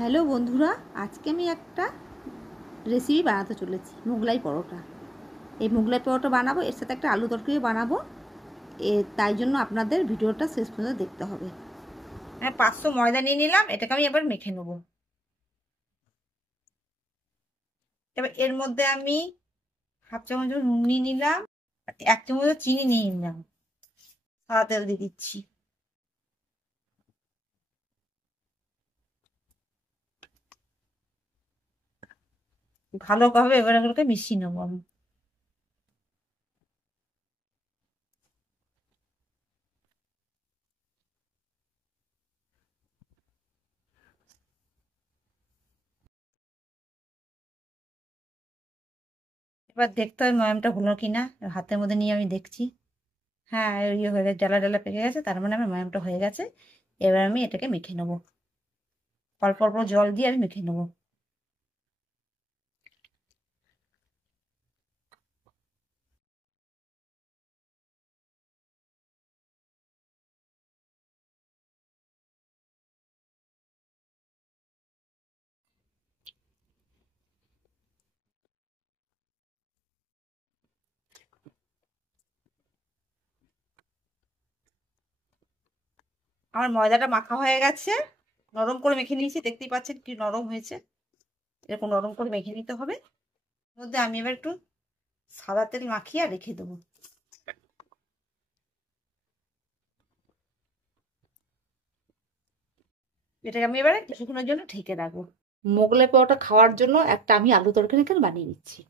Hello বন্ধুরা, আজকে আমি একটা রেসিপি বানাতে চলেছি, মোগলাই পরোটা। এই মোগলাই পরোটা বানাবো, এর সাথে একটা আলু তরকারি বানাবো। তাই জন্য আপনাদের ভিডিওটা শেষ পর্যন্ত দেখতে হবে। 500 ময়দা নিয়ে নিলাম, এটাকে আমি এবার মেখে নেব। এবার এর মধ্যে আমি হাফ চামচ নুন নিয়ে নিলাম, 1 চামচ চিনি নিয়ে নিলাম, সাদা তেল দিয়ে দিচ্ছি। ভালোভাবে এবার এগুলোকে মিশিয়ে নেবো আমি। এবার দেখতে হবে ময়ামটা হলো কিনা, হাতের মধ্যে নিয়ে আমি দেখছি। হ্যাঁ, ইয়ে হয়ে গেছে, ডালা ডালা পেকে গেছে, তার মানে আমার ময়ামটা হয়ে গেছে। এবার আমি এটাকে মেখে নেবো, অল্প অল্প জল দিয়ে আমি মেখে নেবো। আমার ময়দাটা মাখা হয়ে গেছে, নরম করে মেখে নিয়েছি, দেখতেই পাচ্ছেন কি নরম হয়েছে। এরকম নরম করে মেখে নিতে হবে। এর মধ্যে আমি এবার একটু সাদা তেল মাখিয়ে রেখে দেবো। এটাকে আমি এবারে কিছুক্ষণের জন্য ঢেকে রাখবো। মোগলাই পরোটা খাওয়ার জন্য একটা আমি আলু তরকারি এখানে বানিয়ে নিচ্ছি।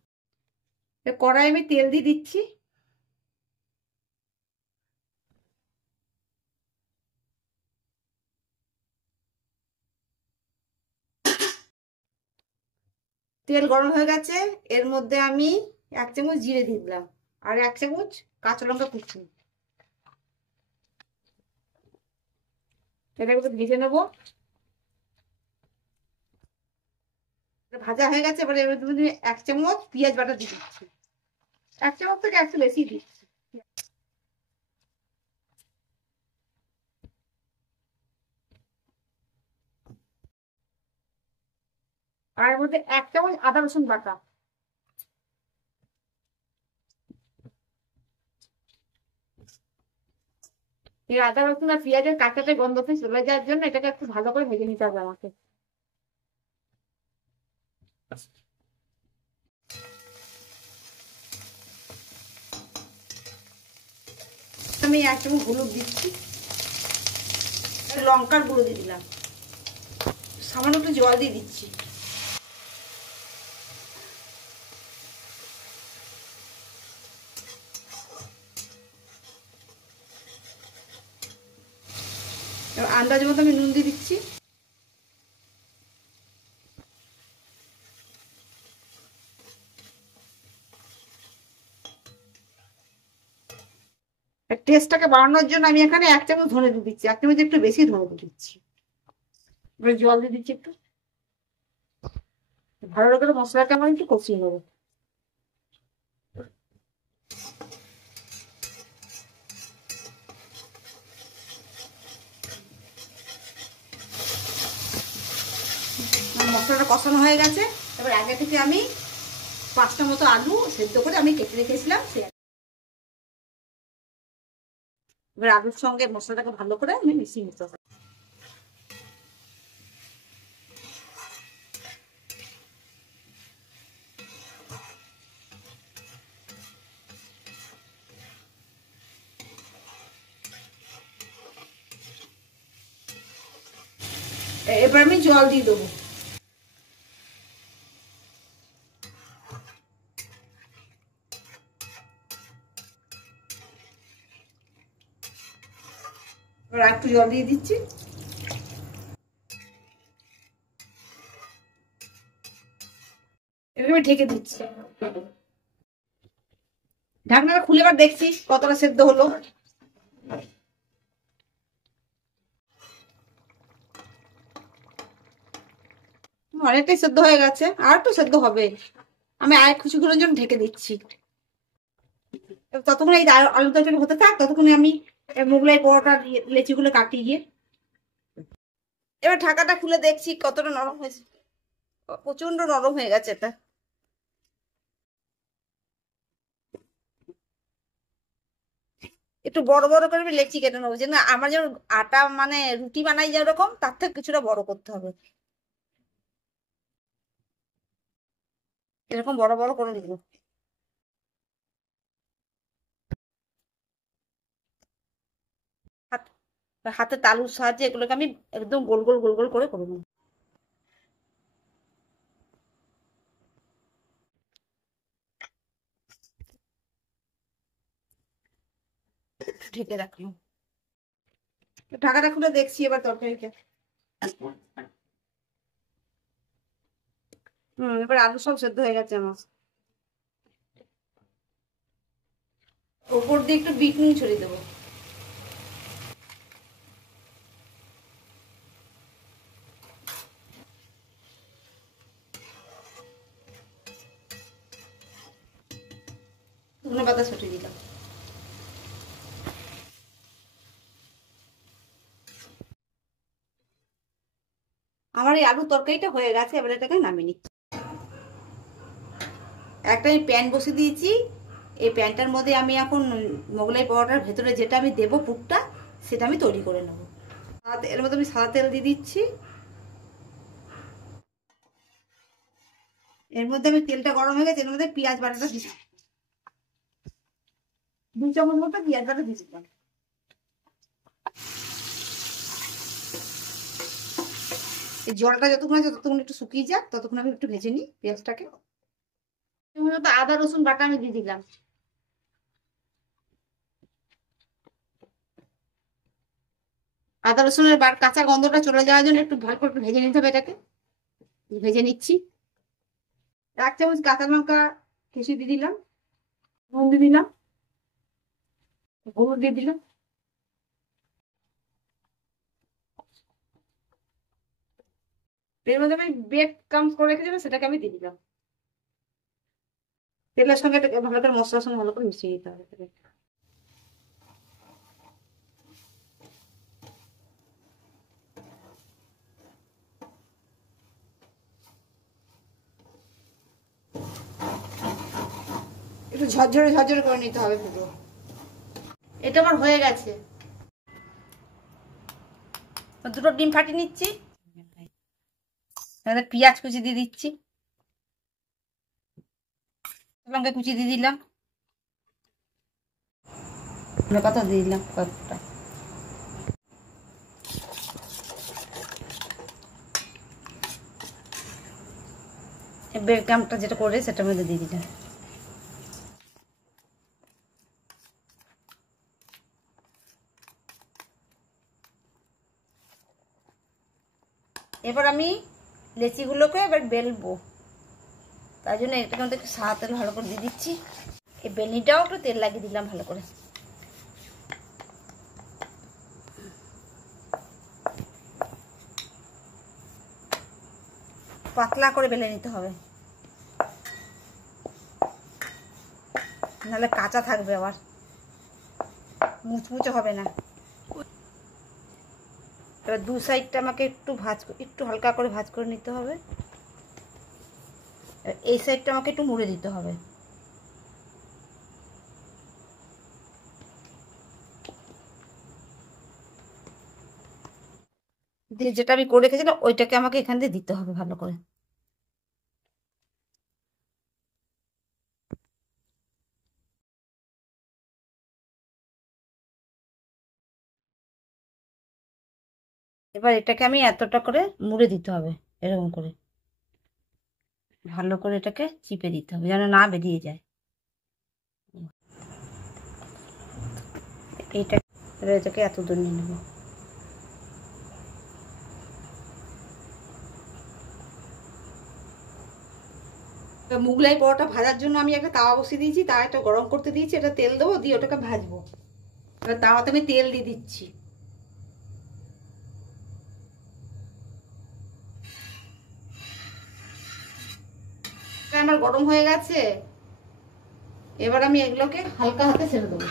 কড়াই আমি তেল দিয়ে দিচ্ছি। তেল গরম হয়ে গেছে, এর মধ্যে আমি 1 চামচ জিরে দিয়ে দিলাম, আর 1 চামচ কাঁচা লঙ্কা কুচি। এটাকে ভেজে নেবো। ভাজা হয়ে গেছে, এবারে এর মধ্যে 1 চামচ পেঁয়াজ বাটা দিয়ে দিচ্ছি। 1 চামচ থেকে একটু বেশি দিচ্ছি। আর এর মধ্যে 1 চামচ আদা রসুন বাটা। এই আদা রসুন আর পেঁয়াজের কাঁচাতে গন্ধটা চলে যাওয়ার জন্য এটাকে একটু ভালো করে ভেজে নিতে হবে আমাকে। আমি 1 চামচ হলুদ দিচ্ছি, লঙ্কার গুঁড়ো দিয়ে দিলাম, সামান্য একটু জল দিয়ে দিচ্ছি। এবার আন্দাজ মতো আমি নুন দিয়ে দিচ্ছি। টেস্টটাকে বাড়ানোর জন্য আমি এখানে 1 চামচ ধনে দিয়ে দিচ্ছি, 1 চামচ একটু বেশি ধনে দিয়ে দিচ্ছি। এবার জল দিয়ে দিচ্ছি একটু। ভালো করে মশলাটা আমার একটু কষিয়ে নেবো। মশলাটা কষানো হয়ে গেছে। এবার আগে থেকে আমি 5টা মতো আলু সেদ্ধ করে আমি কেটে রেখেছিলাম, এবার আলুর সঙ্গে মশলাটাকে ভালো করে আমি মিশিয়ে নিতে হবে। এবার আমি জল দিয়ে দেবো। এবার একটু জল দিয়ে দিচ্ছি। এবার আমি ঢেকে দিচ্ছি। ঢাকনাটা খুলে এবার দেখছি কতটা সেদ্ধ হলো। অনেকটাই সেদ্ধ হয়ে গেছে, আর একটু সেদ্ধ হবে। আমি আর কিছুক্ষণের জন্য ঢেকে দিচ্ছি। ততক্ষণ এই আলু তরকারি হতে থাক, ততক্ষণে আমি মোগলাই পরোটা লেচিগুলো কাটিয়ে এবার ঢাকাটা খুলে দেখছি কতটা নরম হয়েছে। প্রচন্ড নরম হয়ে গেছে এটা। একটু বড় বড় করে আমি লেচি কেটে নেবো, যে না আমার যেমন আটা মানে রুটি বানাই যেরকম, তার থেকে কিছুটা বড় করতে হবে। এরকম বড় বড় করে নিব। হাত হাতে তালুর সাহায্যে এগুলোকে আমি একদম গোল গোল গোল গোল করে নেবো। ঢেকে রাখলাম। ঢাকাটা খুলে দেখছি এবার তরকারিটা। এবার আলু সব সেদ্ধ হয়ে গেছে আমার। ওপর দিয়ে একটু বিট নুন ছড়িয়ে দেবো। ধনে পাতা ছড়িয়ে দিলাম। আমার এই আলুর তরকারিটা হয়ে গেছে, এবার এটাকে নামিয়ে নিচ্ছি। একটা আমি প্যান বসিয়ে দিয়েছি। এই প্যানটার মধ্যে আমি এখন মোগলাই পরোটার ভেতরে যেটা আমি দেবো পুরটা, সেটা আমি তৈরি করে নেবো। এর মধ্যে আমি সাদা তেল দিয়ে দিচ্ছি। এর মধ্যে আমি তেলটা গরম হয়ে গেছে, এর মধ্যে পেঁয়াজ বাটাটা দিচ্ছি। 2 চামচ মতো পেঁয়াজ বাটা দিচ্ছিলাম। এই জলটা যতক্ষণ একটু শুকিয়ে যাক, ততক্ষণ আমি একটু ভেজে নিই পেঁয়াজটাকে। আদা রসুন বাটা আমি দিয়ে দিলাম। আদা রসুনের কাঁচা গন্ধটা চলে যাওয়ার জন্য একটু ভালো করে ভেজে নিতে হবে এটাকে। ভেজে নিচ্ছি। 1 চামচ কাঁচা লঙ্কা কেশি দিয়ে দিলাম। নুন দিয়ে দিলাম। হলুদ দিয়ে দিলাম। এর মধ্যে আমি ব্রেড ক্রাম্বস করে রেখে দেবো, সেটাকে আমি দিয়ে দিলাম। তেলের সঙ্গে ভালো করে মশলার সঙ্গে ভালো করে মিশিয়ে দিতে হবে। একটু ঝরঝরে ঝরঝরে করে নিতে হবে পুরো। এটা আমার হয়ে গেছে। দুটো ডিম ফাটিয়ে নিচ্ছি। পেঁয়াজ কুচি দিয়ে দিচ্ছি। লঙ্কা কুচি দিয়ে দিলাম। পাতা দিয়ে দিলাম কয়েকটা। ব্রেড ক্রাম্বটা যেটা করে সেটার মধ্যে দিয়ে দিলাম। এবার আমি লেচিগুলোকে এবার বেলবো, তাই জন্য এটার মধ্যে একটু সাদা তেল ভালো করে দিয়ে দিচ্ছি। এই বেলনিটাও একটু তেল লাগিয়ে দিলাম ভালো করে। পাতলা করে বেলে নিতে হবে, নাহলে কাঁচা থাকবে, আবার মুচমুচে হবে না। এবার দু সাইডটা আমাকে একটু হালকা করে ভাজ করে নিতে হবে। এই সাইডটা আমাকে একটু মুড়ে দিতে হবে। দিয়ে যেটা আমি করে রেখেছিলাম ওইটাকে আমাকে এখান দিয়ে দিতে হবে ভালো করে। এবার এটাকে আমি এতটা করে মুড়ে দিতে হবে, এরকম করে ভালো করে এটাকে চিপে দিতে হবে যেন না বেরিয়ে যায়। এটাকে এত দূর নিয়ে নেবো। মুগলাই পরোটা ভাজার জন্য আমি একটা তাওয়া বসিয়ে দিয়েছি, তাওয়াটা গরম করতে দিয়েছি, এটা তেল দেবো, দিয়ে ওটাকে ভাজবো। এবার তাওয়াতে আমি তেল দিয়ে দিচ্ছি। আমার গরম হয়ে গেছে, এবার আমি এগুলোকে হালকা হাতে ছেড়ে দেবো।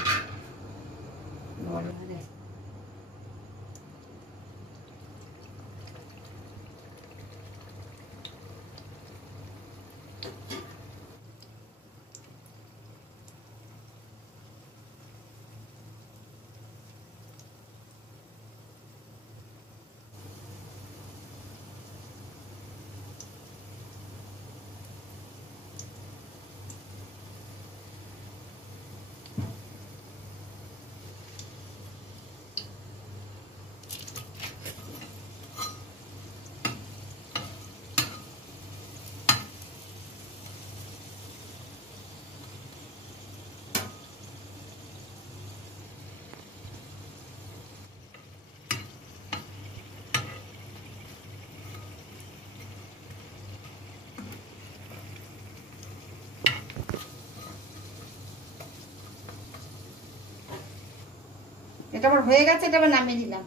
আমার হয়ে গেছে, এটা আবার নামিয়ে দিলাম।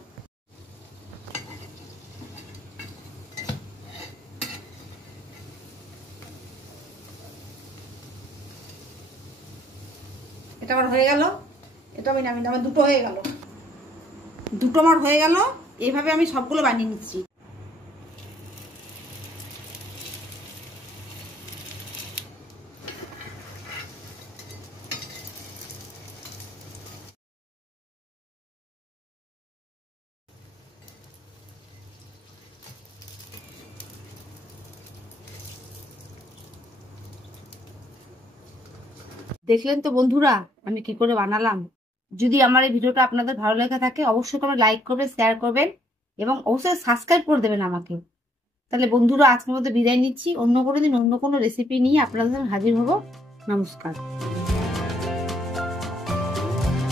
এটা আমার হয়ে গেল, এটা আমি নামিয়ে দিলাম। আমার দুটো হয়ে গেল, দুটো আমার হয়ে গেল। এইভাবে আমি সবগুলো বানিয়ে নিচ্ছি। দেখলেন তো বন্ধুরা আমি কি করে বানালাম। যদি আমার এই ভিডিওটা আপনাদের ভালো লেগে থাকে অবশ্যই করে লাইক করবেন, শেয়ার করবেন এবং অবশ্যই সাবস্ক্রাইব করে দেবেন আমাকে। তাহলে বন্ধুরা আজকের মধ্যে বিদায় নিচ্ছি। অন্য কোনো দিন অন্য কোনো রেসিপি নিয়ে আপনাদের হাজির হব। নমস্কার।